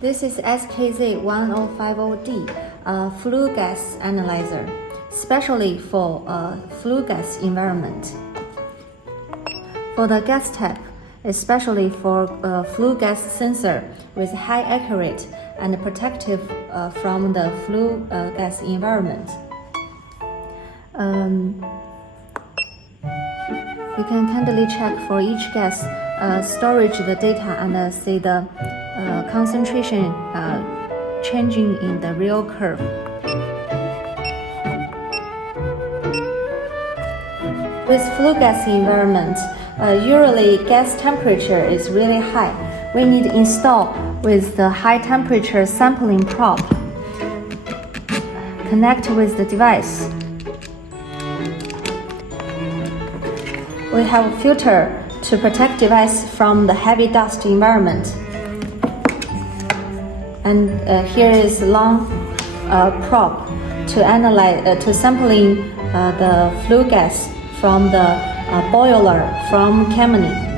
This is SKZ1050D, a flue gas analyzer, specially for a flue gas environment. For the gas type, especially for a flue gas sensor with high accurate and protective from the flue gas environment. You can kindly check for each gas storage the data and see the concentration changing in the real curve. With flue gas environment, usually gas temperature is really high. We need to install with the high temperature sampling probe. Connect with the device. We have a filter to protect device from the heavy dust environment. And here is long probe to analyze, to sampling the flue gas from the boiler from chimney.